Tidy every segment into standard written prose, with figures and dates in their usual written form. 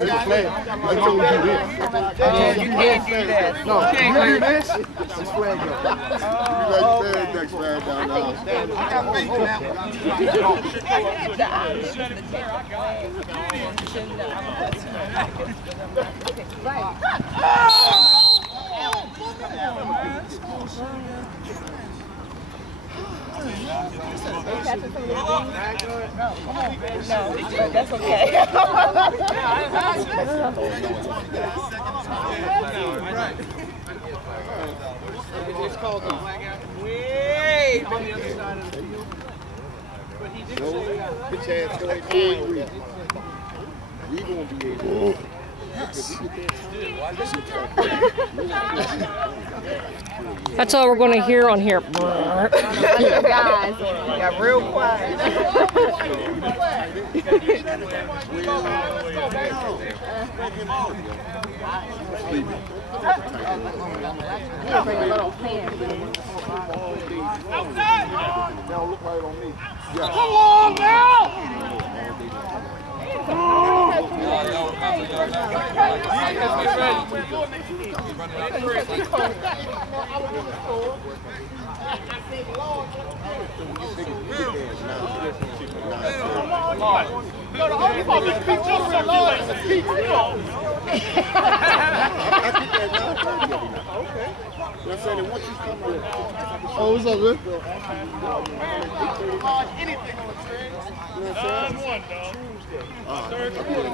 I told you this. Yeah, you can't do that. No, you can't do this. This flag go. You like the next flag down now. I got faith in that No, that's okay. It's called the flag out way on the other side of the field. But he did say we gonna be able to. That's all we're going to hear on here. guys got real quiet. Now look right on me. Yeah. Come on now! Oh, what's up, man? Anything on the train. 9-1, dog. Third quarter.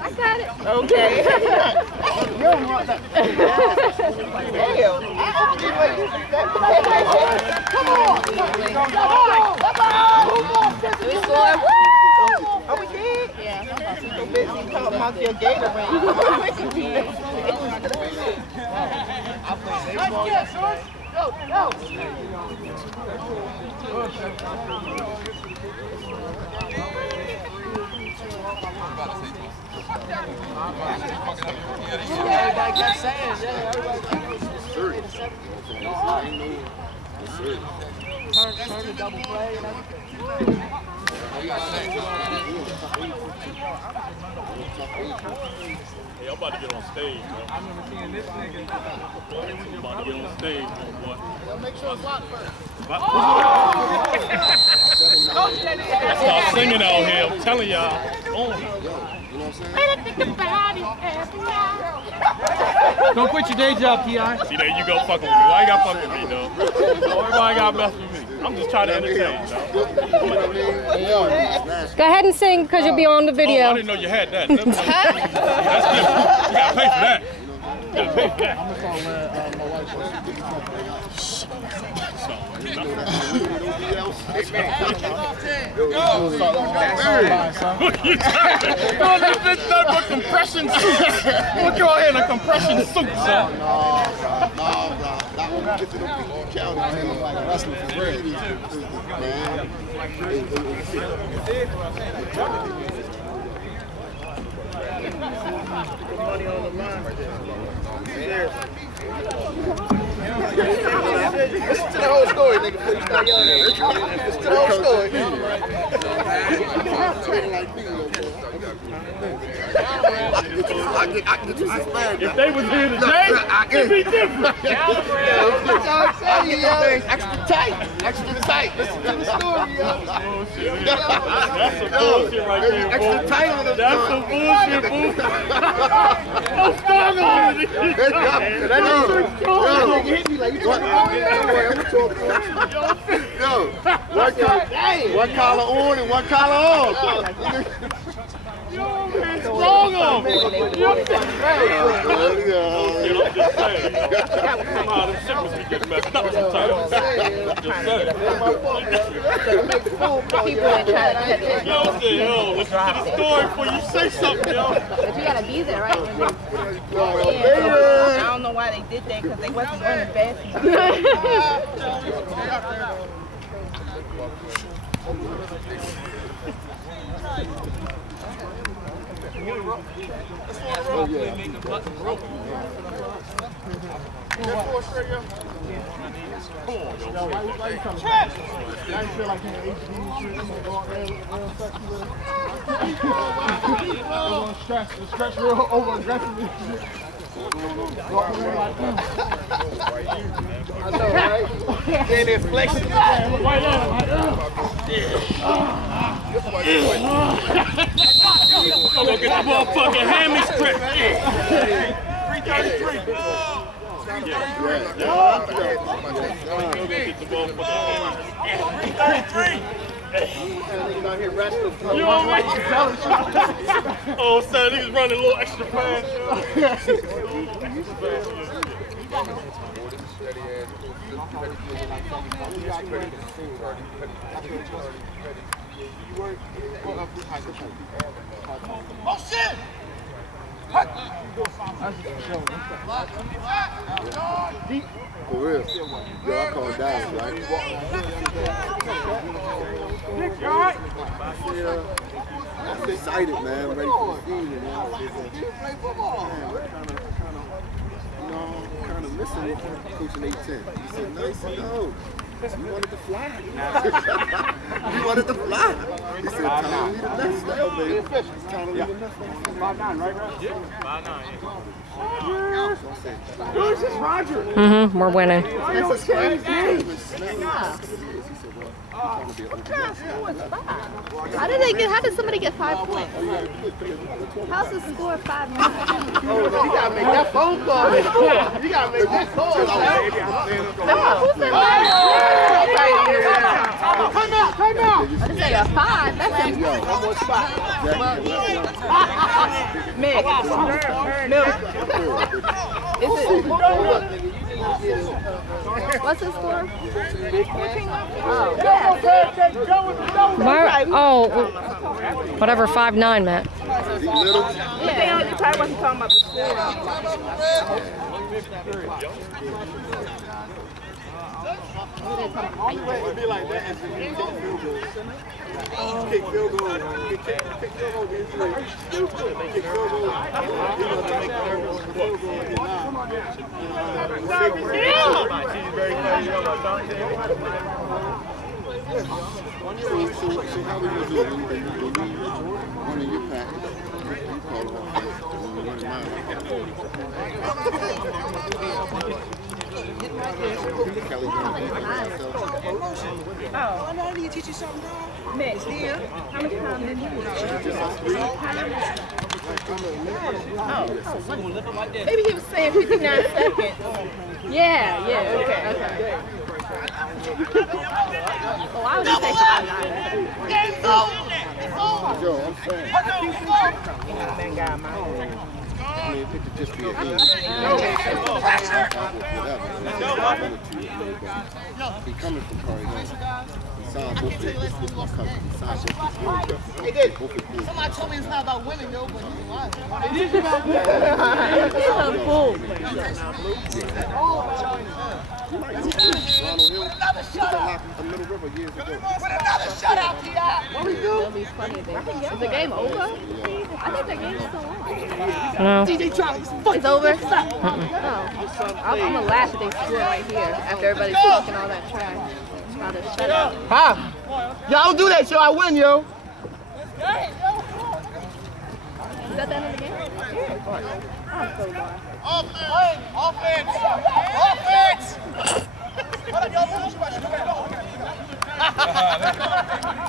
I got it. Okay. You don't want that. Damn. Come on. We scored. Oh, we did? Yeah. So busy talking about your Gatorade. Go. Turn the double play and everything. Hey, I'm about to get on stage, bro. I remember seeing this nigga. I'm about to get on stage, boy. Make sure it's locked first. What? Start singing out here, I'm telling y'all. Don't quit your day job, T.I. See, there you go, fucking with me. Why you got fucking with me, though? Everybody got mess with me. I'm just trying to entertain, dog. Go ahead and sing because you'll be on the video. Oh, I didn't know you had that. That's different. You gotta pay for that. You gotta pay for that. Oh, this bitch nothing but compression suits. Look out here in a compression suit, son. No, that one get to the people county like wrestling for real. Money on the line right there. Listen to the whole story, nigga. Please stop yelling at me. Listen to the whole story. If they was here today, it'd be different. Extra tight. Listen to the story, yo. That's some bullshit right there, boy. Extra tight on the That's some bullshit, boo. I'm strong on it. That nigga hit me like you talking Yo, one collar on and one collar off. Yo, man, strong on me. I'm just saying. Somehow them shippers be getting messed up sometimes. Just saying. Yo, listen to the story before you say something, yo. But you gotta be there, right? I don't know why they did that because they wasn't running fast enough. Oh, yeah. Why you coming back? I feel like in HD stretch real over aggressively. I know, right? Then it flexes. Right now, I'm gonna get the motherfucking hammy strip. 333. Oh, son, niggas running a little extra fast. Oh, shit! For real. Yo, I call down, right? I'm excited, man. Ready for the season, man. Kind of missing coaching 8-10. He said, no. You wanted to fly. You wanted to fly. He said, time to leave the nest now, baby. It's time to leave the nest now. 5-9, right, Roger? Yeah, 5-9. Who's this, Roger? Mm-hmm, we're winning. This is crazy. How did somebody get 5 points? How's the score 5-9? Oh, you gotta make that phone call. You gotta make that call. Time out. I just say a 5. That's a One more spot. What's the score? 14. Whatever 5-9 meant. Yeah, you probably wasn't talking about the score. Only way it would be like that is if you kick field goal. Kick field goal, get 3. Kick field goal. So how we gonna do it? One in your package, you call it offense, and when you run mine, Kelly gonna be by herself. Oh, I need to teach you something, dog. Mitch, how much time did you Maybe he was saying 59 seconds. Yeah, okay. Oh, I would say 5-9. Yo, I'm saying. I mean, if it could just be a game. He coming from Curry. He signed both his cousin. He signed both his kids. Somebody told me it's not about winning, yo, but he's lying. It is about winning. He's a fool. Another shutout. Another shutout, T.I. What we do? It'll be funny. Is the game over? I think the game's still on. No. DJ Charlie. It's over? Oh. I'm going to laugh if they score right here after everybody's talking all that trash. Try to shut up. Huh? Y'all don't do that, yo. I win, yo. Is that the end of the game? I'm so bad.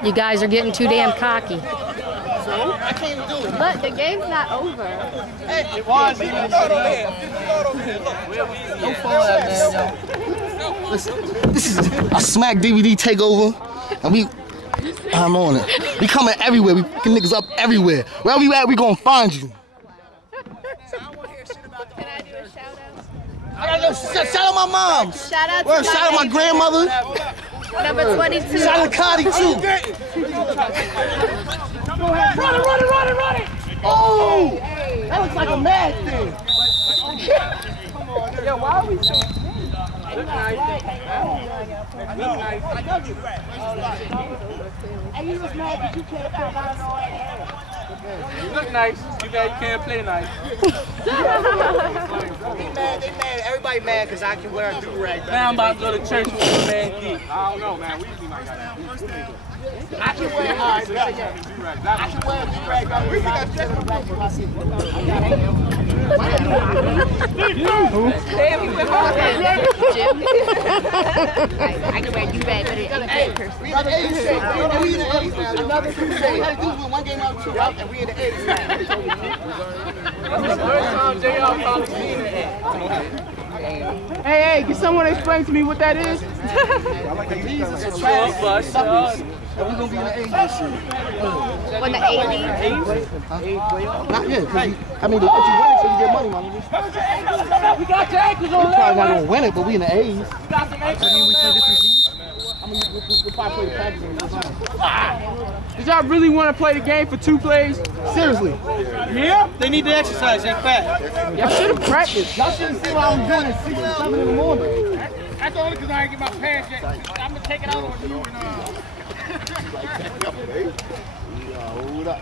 You guys are getting too damn cocky. I can't do it. But the game's not over. It was. Don't fall that, man, yo. Listen, this is a Smack DVD takeover, and I'm on it. We coming everywhere. We picking niggas up everywhere. Where we at, we gonna find you. Can I do a shout out? I gotta shout out my mom. Shout out to Shout out my grandmother. Number 22. Shout out to Cotty too. Run it. Oh, that looks like a mad thing. Yo, why are we so? Look nice. And you was mad that you can't put on all that. You look nice. You can't play nice. They mad. Everybody mad because I can wear a do-rag. Now I'm about to go to church with my man Geek. I don't know, man. We usually might got that. I can wear a do-rag. We got Damn, you went hard. Jim. I can wear do-rag, but it ain't that person. We in the A's shape. We in the A's now. Another thing we had to do was one game out, 2 out, and we in the A's now. That's the first time JR probably seen it. Hey, can someone explain to me what that is? These are some trash suppies, and we're going to be in the A's this year. When the A league. Not yet, because I mean, they let you win it so you get money, money. We got your ankles on We're probably not there. going to win it, but we in the A's. We got some ankles on there. I mean, we'll probably play the Packers. Did y'all really want to play the game for 2 plays? Seriously. Yeah, they need to exercise. They fat. Y'all should have practiced. Y'all shouldn't see what I'm doing at 6 or 7 in the morning. That's only because I didn't get my pants yet. I'm going to take it out on you and Hold up.